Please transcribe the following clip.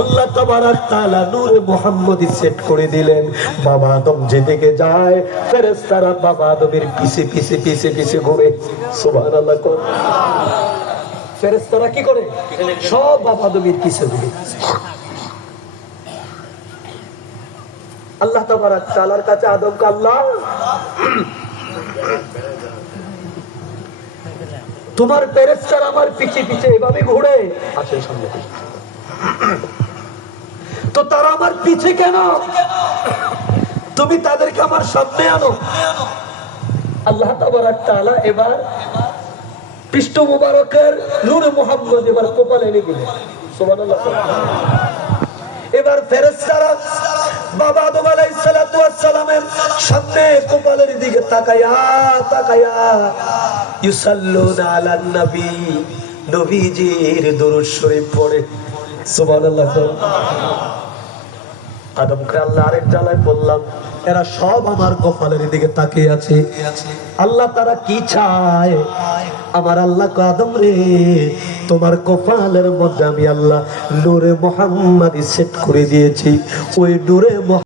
আল্লাহ তাবারাক তাআলা নূরে মুহাম্মদী সেট করে দিলেন। বাবা আদম যেদিকে যায় ফেরেশতারা বাবা আদমের পিছে পিছে পিছে পিছে ঘুরে। সুবহানাল্লাহ। ফেরেশতারা কি করে? সব বাবা আদমের পিছে ঘুরে। আল্লাহ তাবারাক তাআলার কাছে আদমকে আল্লাহ তোমার ফেরেশতারা আমার পিছে পিছে এভাবে ঘুরে আসে সামনে, তো তারা আমার পিছে কেন? তুমি তাদেরকে আমার সামনে আনো। আল্লাহ তাবারাক তাআলা এবার পৃষ্ঠ মুবারকের নূরে মুহাম্মদ এবার কপালে এনে দিলেন। সুবহানাল্লাহ। এবার ফেরেশতারা বাবা আদম আলাইহিস সালাতু ওয়াস সালামের সামনে কপালের দিকে তাকায়া তাকায়া ইউসাল্লুনা আলান নবী, নবীজির দুরূদ শরীফ পড়ে। সুবহানাল্লাহ। আদমকে আল্লাহ আরেক জায়গায় বললাম, এরা সব আমার কপালের দিকে তাকিয়ে আছে। আল্লাহ তারা কি চায়? আমার আল্লাহ আদম রে, তোমার কপালের মধ্যে আমি আল্লাহ নূরে মুহাম্মাদি সেট করে দিয়েছি। ওই নূরে